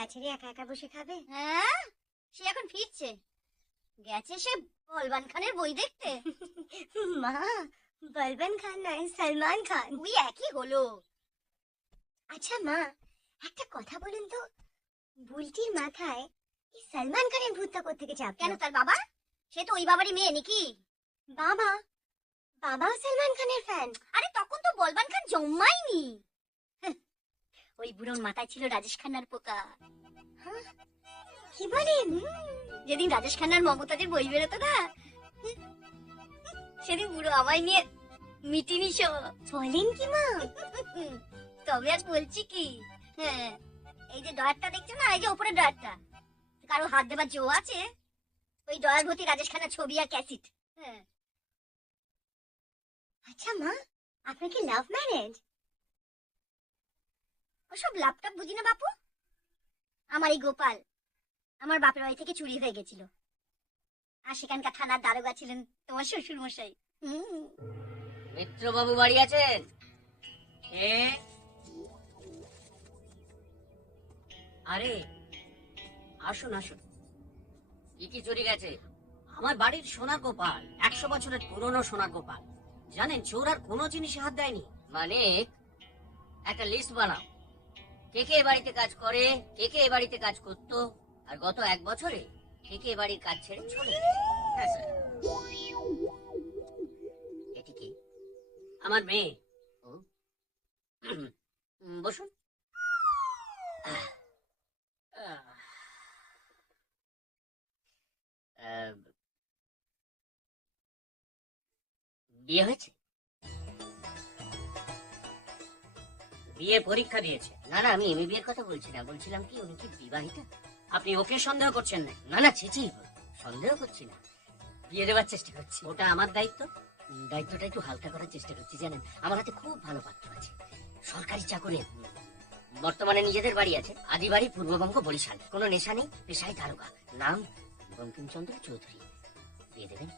বেচারি একা একা বসে খাবে? হ্যাঁ, সে এখন ফিরছে, গেছে সে বলবান খানের বই দেখতে। মা, বলবান খান নয়, সলমান খান। ওই একই হলো। আচ্ছা মা, একটা কথা বলুন তো, বুলটির মাথায় এই সলমান খানের ভূতটা কোত্থেকে চাপলো? কেন, তার বাবা? সে তো ওই বাবারই মেয়ে নাকি? বাবা? বাবাও সলমান খানের ফ্যান? আরে তখন তো বলবান খান জন্মায়নি। ওই বুড়োর মাথায় ছিল রাজেশ খান্নার পোকা। কি বলেন? যেদিন রাজেশ খান্নার মমতাজের বই বেরোতো না, সেদিন বুড়ো আমায় নিয়ে মিটিনি সব। বলেন কি মা? তবে আর বলছি কি, হ্যাঁ, এই যে ডয়ারটা দেখছো না, এই যে উপরে ডয়ারটা, কারো হাত দেবার জো আছে? ওই ডয়ার ভর্তি রাজেশ খান্নার ছবি আর ক্যাসেট। হ্যাঁ। আচ্ছা মা, আপনার কি লাভ ম্যারেজ? ওসব ল্যাপটপ বুঝি না বাপু। আমার এই গোপাল আমার বাপের বাড়ি থেকে চুরি হয়ে গেছিল, আর সেখানকার থানার দারোগা ছিলেন তোমার শ্বশুর মশাই। মিত্রবাবু বাড়ি আছেন? আরে আসুন আসুন। কি কি চুরি গেছে? আমার বাড়ির সোনার গোপাল, 100 বছরের পুরনো সোনার গোপাল। জানেন, চোর আর কোনো জিনিসে হাত দেয়নি। মানে একটা লিস্ট বানাও, কে কে এ বাড়িতে কাজ করে, কে কে এ বাড়িতে কাজ করতো, আর গত 1 বছরে কে কে এ বাড়ির কাজ ছেড়ে চলে গেছে। হ্যাঁ স্যার। এটি কি? আমার মেয়ে। ও, বসুন। বিয়ে হয়েছে? বিয়ে পরীক্ষা দিয়েছে? না না, আমি এমএ বিয়ের কথা বলছি না, বলছিলাম কি উনি কি বিবাহিতা? আপনি ওকে সন্দেহ করছেন না? না না, ছিছি, সন্দেহ করছি না, বিয়ে দেওয়ার চেষ্টা করছি। ওটা আমার দায়িত্ব, দায়িত্বটা একটু হালকা করার চেষ্টা করছি। জানেন, আমার হাতে খুব ভালো পাত্র আছে, সরকারি চাকরি, বর্তমানে নিজেদের বাড়ি আছে, আদি বাড়ি পূর্ববঙ্গ বরিশাল, কোনো নেশা নেই, পেশায় দারোগা, নাম বঙ্কিমচন্দ্র চৌধুরী। বিয়ে দেবেন?